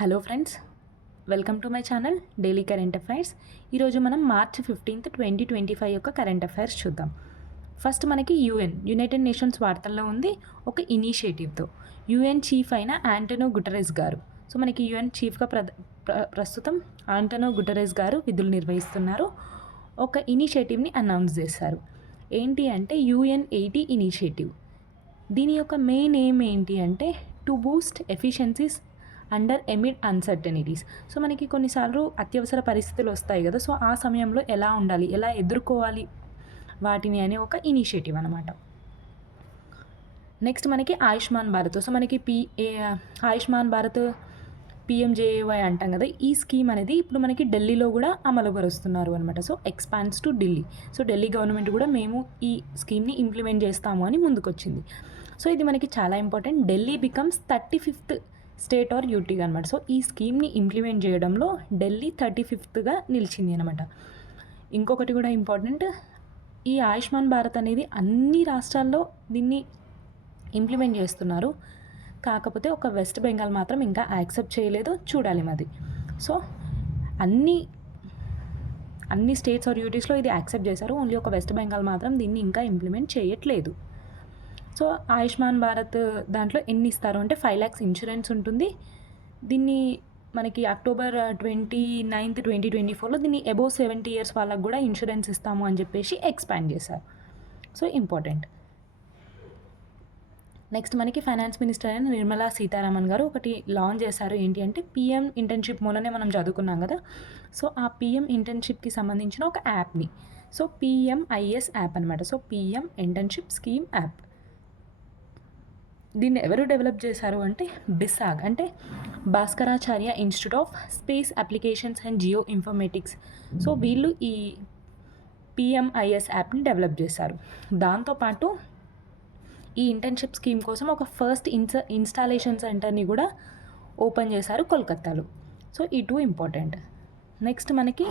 Hello friends, welcome to my channel daily current affairs. ఈరోజు మనం March 15, 2025 యొక్క current affairs చూద్దాం. ఫస్ట్ మనకి యునైటెడ్ నేషన్స్ వార్తల్లో ఉంది ఒక ఇనిషియేటివ్తో. యుఎన్ చీఫ్ అయిన ఆంటోనియో గుటెరస్ గారు, సో మనకి యుఎన్ చీఫ్గా ప్రస్తుతం ఆంటోనియో గుటెరస్ గారు విధులు నిర్వహిస్తున్నారు. ఒక ఇనిషియేటివ్ని అనౌన్స్ చేశారు. ఏంటి అంటే UN80 ఇనిషియేటివ్. దీని యొక్క మెయిన్ ఎయిమ్ ఏంటి అంటే to Boost efficiencies under amid uncertainties. So మనకి కొన్నిసార్లు అత్యవసర పరిస్థితులు వస్తాయి కదా, సో ఆ సమయంలో ఎలా ఉండాలి, ఎలా ఎదుర్కోవాలి వాటిని అనే ఒక ఇనిషియేటివ్ అనమాట. నెక్స్ట్ మనకి ఆయుష్మాన్ భారత్. సో మనకి ఆయుష్మాన్ భారత్ PMJAY అంటాం కదా, ఈ స్కీమ్ అనేది ఇప్పుడు మనకి ఢిల్లీలో కూడా అమలుపరుస్తున్నారు అనమాట. So expands to Delhi. So Delhi government కూడా మేము ఈ స్కీమ్ని ఇంప్లిమెంట్ చేస్తాము అని ముందుకొచ్చింది. సో ఇది మనకి చాలా important. Delhi becomes 35th state or యూటీగా అనమాట. సో ఈ స్కీమ్ని ఇంప్లిమెంట్ చేయడంలో ఢిల్లీ 35th నిలిచింది అనమాట. ఇంకొకటి కూడా ఇంపార్టెంట్, ఈ ఆయుష్మాన్ భారత్ అనేది అన్ని రాష్ట్రాల్లో దీన్ని ఇంప్లిమెంట్ చేస్తున్నారు. కాకపోతే ఒక వెస్ట్ బెంగాల్ మాత్రం ఇంకా యాక్సెప్ట్ చేయలేదు, చూడాలి మాది. సో అన్ని స్టేట్స్ ఆర్ యూటీస్లో ఇది యాక్సెప్ట్ చేశారు, ఓన్లీ ఒక వెస్ట్ బెంగాల్ మాత్రం దీన్ని ఇంకా ఇంప్లిమెంట్ చేయట్లేదు. సో ఆయుష్మాన్ భారత్ దాంట్లో ఎన్ని ఇస్తారు అంటే 5 lakhs ఇన్సూరెన్స్ ఉంటుంది. దీన్ని మనకి అక్టోబర్ 29, 2024లో దీన్ని అబోవ్ 70 years వాళ్ళకు కూడా ఇన్సూరెన్స్ ఇస్తాము అని చెప్పేసి ఎక్స్పాండ్ చేశారు. So important. నెక్స్ట్ మనకి ఫైనాన్స్ మినిస్టర్ అయిన నిర్మలా సీతారామన్ గారు ఒకటి లాంచ్ చేశారు. ఏంటి అంటే PM ఇంటర్న్షిప్ మొన్ననే మనం చదువుకున్నాం కదా, సో ఆ PM ఇంటర్న్షిప్కి సంబంధించిన ఒక యాప్ని, సో PMIS యాప్ అనమాట. So PM internship scheme app. దీన్ని ఎవరు డెవలప్ చేశారు అంటే బిసాగ్, అంటే Bhaskaracharya institute of space applications and Jio informatics. So వీళ్ళు ఈ PMIS యాప్ని డెవలప్ చేశారు. దాంతోపాటు ఈ ఇంటర్న్షిప్ స్కీమ్ కోసం ఒక ఫస్ట్ ఇన్స్టాలేషన్ సెంటర్ని కూడా ఓపెన్ చేశారు కోల్కత్తాలో. సో ఈ 2 ఇంపార్టెంట్. నెక్స్ట్ మనకి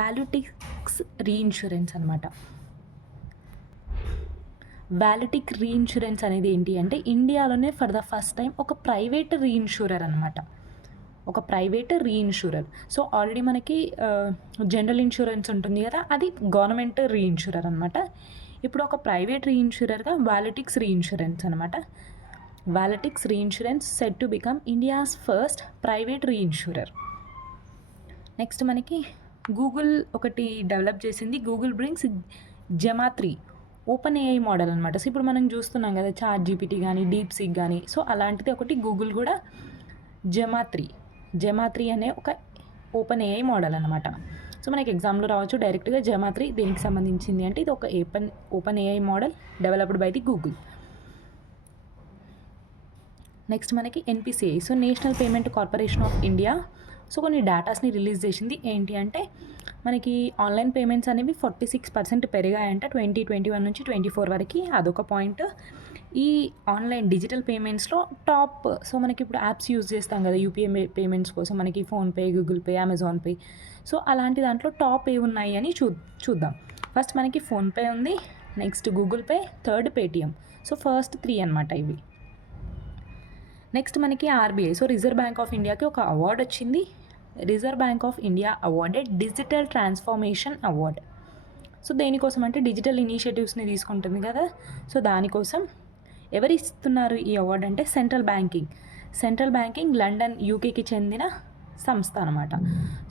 వాల్యూటిక్స్ రీఇన్సూరెన్స్ అనమాట. వాల్యూటిక్ రీఇన్సూరెన్స్ అనేది ఏంటి అంటే ఇండియాలోనే ఫర్ ద ఫస్ట్ టైం ఒక ప్రైవేట్ రీఇన్సూరర్ అనమాట. ఒక ప్రైవేట్ రీఇన్సూరర్. సో ఆల్రెడీ మనకి జనరల్ ఇన్సూరెన్స్ ఉంటుంది కదా, అది గవర్నమెంట్ రీఇన్సూరర్ అనమాట. ఇప్పుడు ఒక ప్రైవేట్ రీఇన్సూరర్గా వాల్యూటిక్స్ రీఇన్సూరెన్స్ అనమాట. ValueAttics reinsurance set to become India's first private reinsurer. Next మనకి గూగుల్ ఒకటి డెవలప్ చేసింది. Google brings Gemma 3 open AI model అనమాట. సో ఇప్పుడు మనం చూస్తున్నాం కదా ChatGPT కానీ DeepSeek కానీ, సో అలాంటిది ఒకటి గూగుల్ కూడా జెమా 3 అనే ఒక ఓపెన్ AI మోడల్ అనమాట. సో మనకి ఎగ్జామ్లో రావచ్చు డైరెక్ట్గా జెమా 3 దేనికి సంబంధించింది అంటే ఇది ఒక open AI model developed by the Google. Next మనకి NPCI, so national payment corporation of India, so కొన్ని డేటాస్ని రిలీజ్ చేసింది. ఏంటి అంటే మనకి ఆన్లైన్ పేమెంట్స్ అనేవి 46% పెరిగాయంట 2021 నుంచి 2024 వరకు. అదొక పాయింట్. ఈ ఆన్లైన్ డిజిటల్ పేమెంట్స్లో టాప్, సో మనకి ఇప్పుడు యాప్స్ యూజ్ చేస్తాం కదా UPI పేమెంట్స్ కోసం, మనకి PhonePe, Google pay, Amazon pay. So అలాంటి దాంట్లో టాప్ ఏ ఉన్నాయి అని చూద్దాం. ఫస్ట్ మనకి ఫోన్పే ఉంది, next Google pay, third Paytm. So first 3 అనమాట ఇవి. నెక్స్ట్ మనకి RBI, so reserve bank of ఇండియాకి ఒక అవార్డు వచ్చింది. Reserve bank of India awarded digital transformation award. So దేనికోసం అంటే డిజిటల్ ఇనిషియేటివ్స్ని తీసుకుంటుంది కదా, సో దానికోసం ఎవరు ఇస్తున్నారు ఈ అవార్డు అంటే సెంట్రల్ బ్యాంకింగ్ లండన్ UKకి చెందిన సంస్థ అనమాట.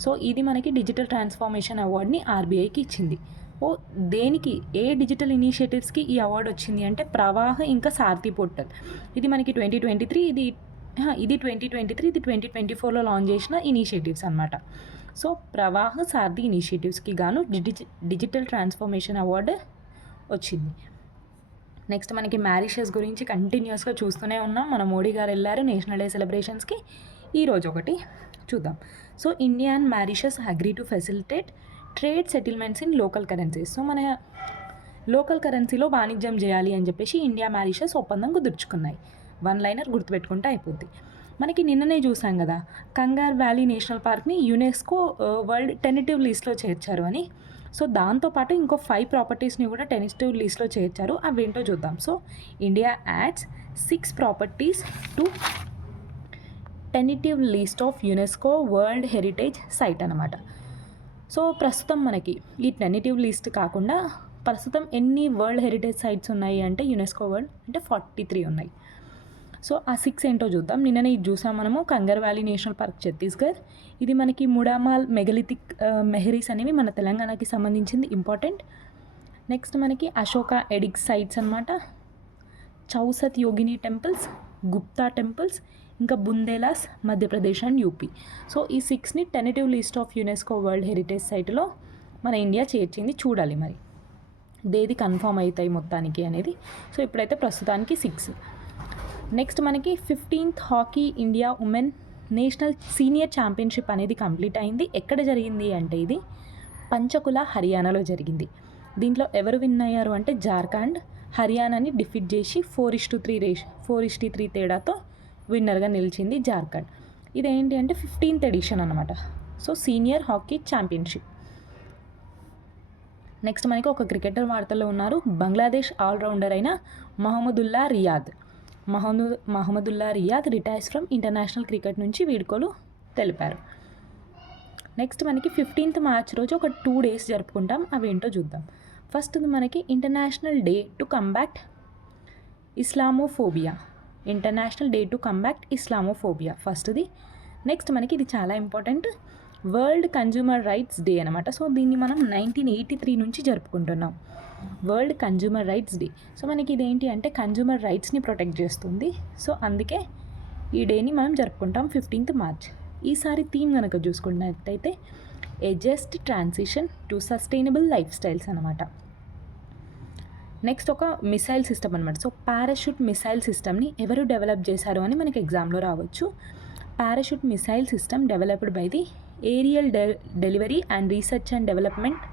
సో ఇది మనకి డిజిటల్ ట్రాన్స్ఫర్మేషన్ అవార్డ్ని RBIకి ఇచ్చింది. దేనికి, ఏ డిజిటల్ ఇనిషియేటివ్స్కి ఈ అవార్డు వచ్చింది అంటే ప్రవాహ ఇంకా సారథి పోర్టల్. ఇది మనకి 2023, ఇది 2024లో లాంచ్ చేసిన ఇనిషియేటివ్స్ అనమాట. సో ప్రవాహ సారథి ఇనిషియేటివ్స్కి గాను డిజిటల్ ట్రాన్స్ఫర్మేషన్ అవార్డు వచ్చింది. నెక్స్ట్ మనకి మారిషస్ గురించి కంటిన్యూస్గా చూస్తూనే ఉన్నాం. మన మోడీ గారు వెళ్ళారు నేషనల్ డే సెలబ్రేషన్స్కి. ఈరోజు ఒకటి చూద్దాం. So India and Mauritius agree to facilitate trade settlements in local currencies. So మన లోకల్ కరెన్సీలో వాణిజ్యం చేయాలి అని చెప్పేసి ఇండియా మారిషస్ ఒప్పందం కుదుర్చుకున్నాయి. 1 లైనర్ గుర్తుపెట్టుకుంటే అయిపోద్ది. మనకి నిన్ననే చూసాం కదా కంగార్ వ్యాలీ నేషనల్ పార్క్ని యునెస్కో వరల్డ్ టెంటేటివ్ లిస్ట్లో చేర్చారు అని. సో దాంతోపాటు ఇంకో 5 ప్రాపర్టీస్ని కూడా టెంటేటివ్ లిస్ట్లో చేర్చారు. అవేంటో చూద్దాం. So India adds 6 properties to tentative list of UNESCO world heritage site అనమాట. సో ప్రస్తుతం మనకి ఈ టెంటేటివ్ లిస్ట్ కాకుండా ప్రస్తుతం ఎన్ని వరల్డ్ హెరిటేజ్ సైట్స్ ఉన్నాయి అంటే యునెస్కో వరల్డ్ అంటే 43 ఉన్నాయి. సో ఆ 6 ఏంటో చూద్దాం. నిన్ననే ఇది చూసాం మనము, Kangra valley national park Chhattisgarh. ఇది మనకి ముడామాల్ మెగలిథిక్ మెహరీస్ అనేవి మన తెలంగాణకి సంబంధించింది, ఇంపార్టెంట్. నెక్స్ట్ మనకి అశోక ఎడిక్ సైట్స్ అనమాట, చౌసత్ యోగిని టెంపుల్స్, గుప్తా టెంపుల్స్, ఇంకా Bundelas Madhya Pradesh and UP. So ఈ 6ని tentative list of UNESCO world heritage సైట్లో మన ఇండియా చేర్చింది. చూడాలి మరి దేది కన్ఫామ్ అవుతాయి మొత్తానికి అనేది. సో ఇప్పుడైతే ప్రస్తుతానికి 6. నెక్స్ట్ మనకి 15th hockey India women national senior championship అనేది కంప్లీట్ అయింది. ఎక్కడ జరిగింది అంటే ఇది పంచకుల హర్యానాలో జరిగింది. దీంట్లో ఎవరు విన్ అయ్యారు అంటే జార్ఖండ్ హర్యానాని డిఫీట్ చేసి 4:3 తేడాతో విన్నర్గా నిలిచింది జార్ఖండ్. ఇదేంటి అంటే 15th ఎడిషన్ అనమాట. So senior hockey championship. Next మనకి ఒక క్రికెటర్ వార్తల్లో ఉన్నారు. బంగ్లాదేశ్ ఆల్రౌండర్ అయిన Mahmudullah Riyadh retires from international cricket నుంచి వీడ్కోలు తెలిపారు. నెక్స్ట్ మనకి 15th మార్చ్ రోజు ఒక 2 days జరుపుకుంటాం. అవి ఏంటో చూద్దాం. ఫస్ట్ మనకి ఇంటర్నేషనల్ డే టు కంబాక్ట్ ఇస్లామోఫోబియా ఫస్ట్ది. నెక్స్ట్ మనకి ఇది చాలా important, world consumer rights day అనమాట. సో దీన్ని మనం 1983 నుంచి జరుపుకుంటున్నాం, world consumer rights day. So మనకి ఇదేంటి అంటే కన్జ్యూమర్ రైట్స్ని ప్రొటెక్ట్ చేస్తుంది. సో అందుకే ఈ డేని మనం జరుపుకుంటాం 15th మార్చ్. ఈసారి థీమ్ కనుక చూసుకున్నట్టయితే a just transition to sustainable life styles అనమాట. నెక్స్ట్ ఒక మిసైల్ సిస్టమ్ అనమాట. సో పారాషూట్ మిసైల్ సిస్టమ్ని ఎవరు డెవలప్ చేశారు అని మనకి ఎగ్జామ్లో రావచ్చు. Parachute missile system developed by the aerial delivery and research and development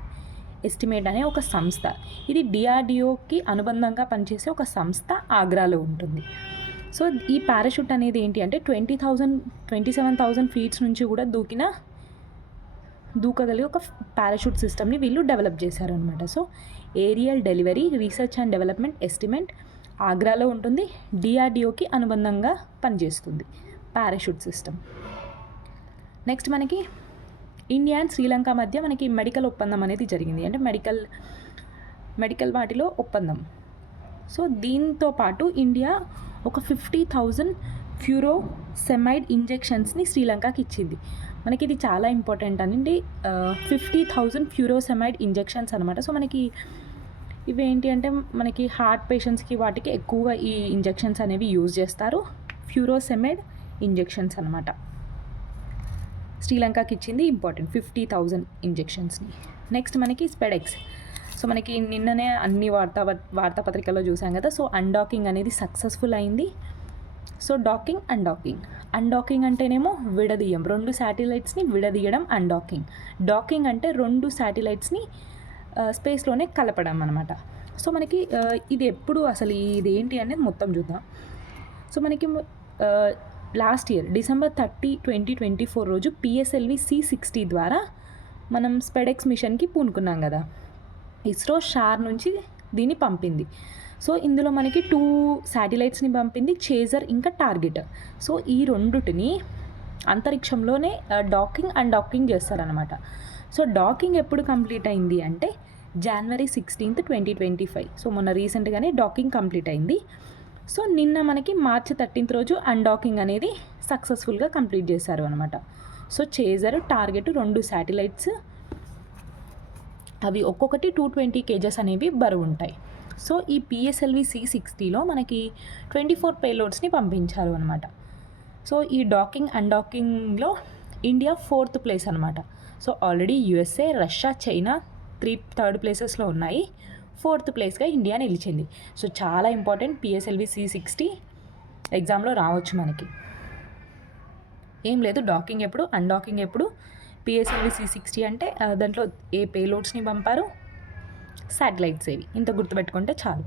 establishment అనే ఒక సంస్థ. ఇది డిఆర్డిఓకి అనుబంధంగా పనిచేసే ఒక సంస్థ, ఆగ్రాలో ఉంటుంది. సో ఈ పారాషూట్ అనేది ఏంటి అంటే 27,000 feet నుంచి కూడా దూకగలిగే ఒక పారాషూట్ సిస్టమ్ని వీళ్ళు డెవలప్ చేశారు అనమాట. So aerial delivery research and development establishment ఆగ్రాలో ఉంటుంది, డిఆర్డిఓకి అనుబంధంగా పనిచేస్తుంది పారాషూట్ సిస్టమ్. నెక్స్ట్ మనకి ఇండియా అండ్ శ్రీలంక మధ్య మనకి మెడికల్ ఒప్పందం అనేది జరిగింది, అంటే మెడికల్ వాటిలో ఒప్పందం. సో దీంతో పాటు ఇండియా ఒక 50,000 ఫ్యూరోసెమైడ్ ఇంజెక్షన్స్ని శ్రీలంకకి ఇచ్చింది. మనకి ఇది చాలా ఇంపార్టెంట్ అండి, 50,000 ఫ్యూరోసెమైడ్ ఇంజెక్షన్స్ అనమాట. సో మనకి ఇవేంటి అంటే మనకి హార్ట్ పేషెంట్స్కి వాటికి ఎక్కువగా ఈ ఇంజెక్షన్స్ అనేవి యూజ్ చేస్తారు, ఫ్యూరోసెమైడ్ ఇంజెక్షన్స్ అనమాట. శ్రీలంకకి ఇచ్చింది ఇంపార్టెంట్ 50,000 ఇంజెక్షన్స్ని. నెక్స్ట్ మనకి స్పెడెక్స్. సో మనకి నిన్ననే అన్ని వార్తాపత్రికల్లో చూసాం కదా. సో అన్డాకింగ్ అనేది సక్సెస్ఫుల్ అయింది. సో అన్డాకింగ్ అంటేనేమో విడదీయం, 2 శాటిలైట్స్ని విడదీయడం అన్డాకింగ్. డాకింగ్ అంటే 2 శాటిలైట్స్ని స్పేస్లోనే కలపడం అనమాట. సో మనకి ఇది ఎప్పుడు అసలు ఇది ఏంటి అనేది మొత్తం చూద్దాం. సో మనకి లాస్ట్ ఇయర్ December 30, 2024 రోజు PSLV C-60 ద్వారా మనం స్పెడెక్స్ మిషన్కి పూనుకున్నాం కదా. ఇస్రో షార్ నుంచి దీన్ని పంపింది. సో ఇందులో మనకి 2 శాటిలైట్స్ని పంపింది, చేజర్ ఇంకా టార్గెట్. సో ఈ రెండుటిని అంతరిక్షంలోనే డాకింగ్ అన్డాకింగ్ చేస్తారనమాట. సో డాకింగ్ ఎప్పుడు కంప్లీట్ అయింది అంటే January 16, 2025. సో మొన్న రీసెంట్గానే డాకింగ్ కంప్లీట్ అయింది. సో నిన్న మనకి March 13 రోజు అన్డాకింగ్ అనేది సక్సెస్ఫుల్గా కంప్లీట్ చేశారు అనమాట. సో చేజర్ టార్గెట్ 2 శాటిలైట్స్, అవి ఒక్కొక్కటి 220 kgs అనేవి బరువు ఉంటాయి. సో ఈ PSLV C-60లో మనకి 24 పేలోడ్స్ని పంపించారు అనమాట. సో ఈ డాకింగ్ అన్డాకింగ్లో ఇండియా 4th place అనమాట. So already USA, Russia, China 3rd places ఉన్నాయి, 4th placeగా ఇండియా నిలిచింది. సో చాలా ఇంపార్టెంట్ PSLV C-60 ఎగ్జామ్లో రావచ్చు మనకి. ఏం లేదు, డాకింగ్ ఎప్పుడు అన్డాకింగ్ ఎప్పుడు, PSLV C-60 అంటే దాంట్లో ఏ పేలోడ్స్ని పంపారు, శాటిలైట్స్ ఏవి, ఇంత గుర్తుపెట్టుకుంటే చాలు.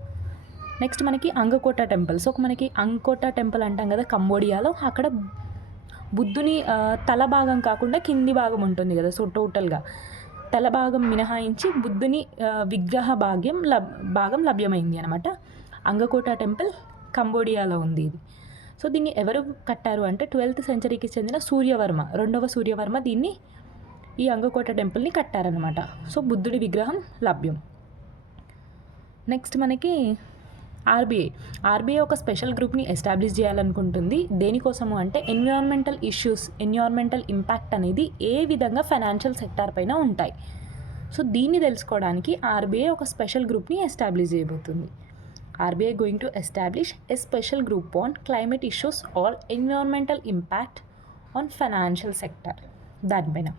నెక్స్ట్ మనకి అంగకోట టెంపుల్. సో మనకి అంగకోట టెంపుల్ అంటాం కదా కంబోడియాలో, అక్కడ బుద్ధుని తల భాగం కాకుండా కింది భాగం ఉంటుంది కదా. సో టోటల్గా తల భాగం మినహాయించి బుద్ధుని విగ్రహ భాగం లభ్యమైంది అనమాట. అంగకోట టెంపుల్ కంబోడియాలో ఉంది ఇది. సో దీన్ని ఎవరు కట్టారు అంటే 12th సెంచరీకి చెందిన సూర్యవర్మ, 2వ సూర్యవర్మ దీన్ని ఈ అంగకోట టెంపుల్ని కట్టారనమాట. సో బుద్ధుడి విగ్రహం లభ్యం. నెక్స్ట్ మనకి ఆర్బీఐ ఒక స్పెషల్ గ్రూప్ని ఎస్టాబ్లిష్ చేయాలనుకుంటుంది. దేనికోసము అంటే ఎన్విరాన్మెంటల్ ఇంపాక్ట్ అనేది ఏ విధంగా ఫైనాన్షియల్ సెక్టార్ పైన ఉంటాయి. సో దీన్ని తెలుసుకోవడానికి ఆర్బీఐ ఒక స్పెషల్ గ్రూప్ని ఎస్టాబ్లిష్ చేయబోతుంది. RBI going to establish a special group on climate issues are environmental impact on financial sector దానిపైన.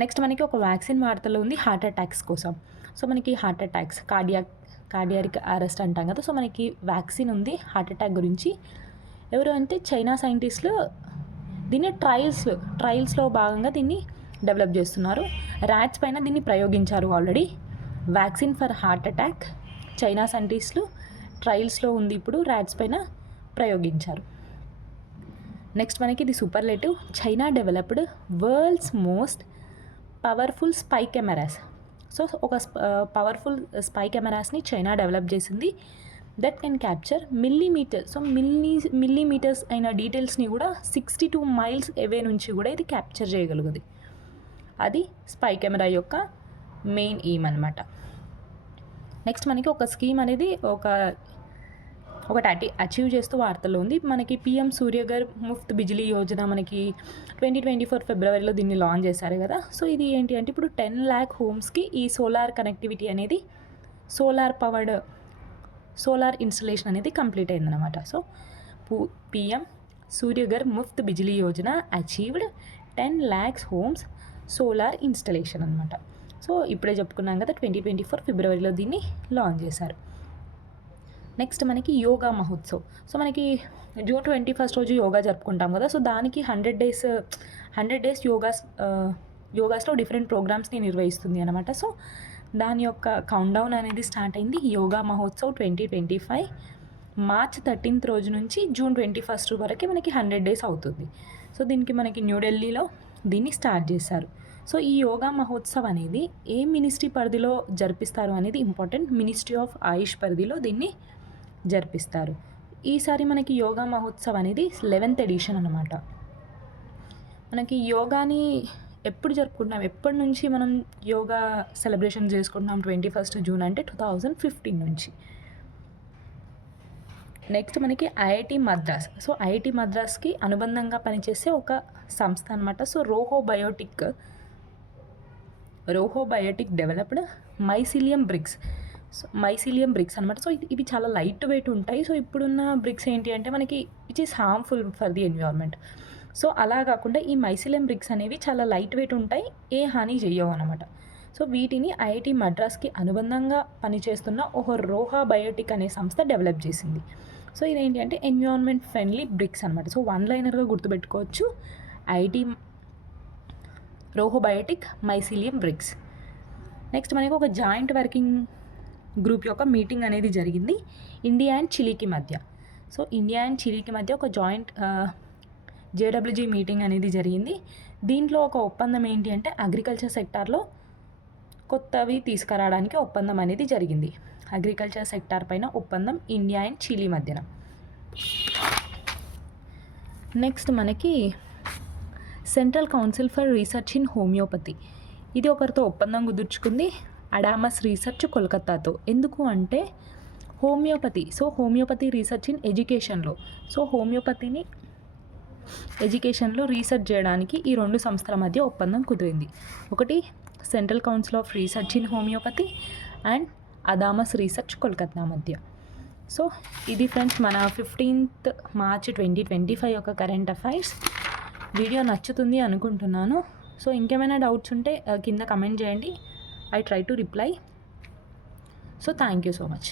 నెక్స్ట్ మనకి ఒక వ్యాక్సిన్ వార్తలో ఉంది హార్ట్ అటాక్స్ కోసం. సో మనకి హార్ట్ అటాక్స్, కార్డియాక్ అరెస్ట్ అంటాం కదా. సో మనకి వ్యాక్సిన్ ఉంది హార్ట్ అటాక్ గురించి. ఎవరు అంటే చైనా సైంటిస్టులు దీన్ని ట్రయల్స్లో భాగంగా దీన్ని డెవలప్ చేస్తున్నారు. ర్యాట్స్ పైన దీన్ని ప్రయోగించారు already. Vaccine for heart attack China సైంటిస్టులు ట్రయల్స్లో ఉంది, ఇప్పుడు ర్యాట్స్ పైన ప్రయోగించారు. నెక్స్ట్ మనకి ఇది superlative. China developed world's most powerful spy cameras. So ఒక పవర్ఫుల్ స్పై కెమెరాస్ని చైనా డెవలప్ చేసింది. దట్ కెన్ క్యాప్చర్ మిల్లీమీటర్స్ అయిన డీటెయిల్స్ని కూడా 62 మైల్స్ అవే నుంచి కూడా ఇది క్యాప్చర్ చేయగలుగుతుంది. అది స్పై కెమెరా యొక్క మెయిన్ ఎయిమ్ అనమాట. నెక్స్ట్ మనకి ఒక స్కీమ్ అనేది ఒకటి అచీవ్ చేస్తూ వార్తల్లో ఉంది. మనకి పిఎం సూర్యఘర్ ముఫ్త్ బిజిలీ యోజన మనకి 2024 ఫిబ్రవరిలో దీన్ని లాంచ్ చేశారు కదా. సో ఇది ఏంటి అంటే ఇప్పుడు 10 lakh హోమ్స్కి ఈ సోలార్ కనెక్టివిటీ అనేది సోలార్ ఇన్స్టలేషన్ అనేది కంప్లీట్ అయిందనమాట. So PM Suryaghar Muft Bijli Yojana achieved 10 lakhs homes solar installation అనమాట. సో ఇప్పుడే చెప్పుకున్నాం కదా 2024 ఫిబ్రవరిలో దీన్ని లాంచ్ చేశారు. నెక్స్ట్ మనకి యోగా మహోత్సవ్. సో మనకి June 21 రోజు యోగా జరుపుకుంటాం కదా. సో దానికి 100 days యోగాస్లో డిఫరెంట్ ప్రోగ్రామ్స్ని నిర్వహిస్తుంది అనమాట. సో దాని యొక్క కౌంట్డౌన్ అనేది స్టార్ట్ అయింది. యోగా మహోత్సవ్ 2025 March 13th రోజు నుంచి June 21 వరకు మనకి 100 days అవుతుంది. సో దీనికి మనకి న్యూఢిల్లీలో దీన్ని స్టార్ట్ చేశారు. సో ఈ యోగా మహోత్సవ్ అనేది ఏ మినిస్ట్రీ పరిధిలో జరిపిస్తారు అనేది ఇంపార్టెంట్. మినిస్ట్రీ ఆఫ్ ఆయుష్ పరిధిలో దీన్ని జరిపిస్తారు. ఈసారి మనకి యోగా మహోత్సవ్ అనేది 11th ఎడిషన్ అనమాట. మనకి యోగాని ఎప్పుడు జరుపుకుంటున్నాం, ఎప్పటి నుంచి మనం యోగా సెలబ్రేషన్ చేసుకుంటున్నాం 21 జూన్ అంటే 2015 నుంచి. నెక్స్ట్ మనకి ఐఐటి మద్రాస్. సో ఐఐటి మద్రాస్కి అనుబంధంగా పనిచేసే ఒక సంస్థ అనమాట. So Roho Biotic developed mycelium bricks అనమాట. సో ఇవి చాలా లైట్ వెయిట్ ఉంటాయి. సో ఇప్పుడున్న బ్రిక్స్ ఏంటి అంటే మనకి which is harmful for the environment. So అలా కాకుండా ఈ మైసిలియం బ్రిక్స్ అనేవి చాలా లైట్ వెయిట్ ఉంటాయి, ఏ హాని చేయవు అనమాట. సో వీటిని ఐఐటి మద్రాస్కి అనుబంధంగా పనిచేస్తున్న ఒక రోహో బయోటిక్ అనే సంస్థ డెవలప్ చేసింది. సో ఇదేంటి అంటే ఎన్విరాన్మెంట్ ఫ్రెండ్లీ బ్రిక్స్ అనమాట. సో వన్ లైనర్గా గుర్తుపెట్టుకోవచ్చు, IIT Roho Biotic mycelium bricks. Next మనకి ఒక జాయింట్ వర్కింగ్ గ్రూప్ యొక్క మీటింగ్ అనేది జరిగింది ఇండియా అండ్ చిలీకి మధ్య. సో ఇండియా అండ్ చిలీకి మధ్య ఒక జాయింట్ జేడబ్ల్యూజీ మీటింగ్ అనేది జరిగింది. దీంట్లో ఒక ఒప్పందం ఏంటి అంటే అగ్రికల్చర్ సెక్టార్లో కొత్తవి తీసుకురావడానికి ఒప్పందం అనేది జరిగింది. అగ్రికల్చర్ సెక్టార్ పైన ఒప్పందం ఇండియా అండ్ చిలీ మధ్యన. నెక్స్ట్ మనకి central council for research in homeopathy, ఇది ఒకరితో ఒప్పందం కుదుర్చుకుంది, అడామస్ రీసెర్చ్ కోల్కతాతో. ఎందుకు అంటే హోమియోపతి రీసెర్చ్ ఇన్ ఎడ్యుకేషన్లో, సో హోమియోపతిని ఎడ్యుకేషన్లో రీసెర్చ్ చేయడానికి ఈ రెండు సంస్థల మధ్య ఒప్పందం కుదిరింది. ఒకటి central council of research in homoeopathy and Adamas research Kolkata మధ్య. సో ఇది ఫ్రెండ్స్ మన 15th March 2025 యొక్క కరెంట్ అఫైర్స్. వీడియో నచ్చుతుంది అనుకుంటున్నాను. సో ఇంకేమైనా డౌట్స్ ఉంటే కింద కమెంట్ చేయండి, I try to reply. So thank you so much.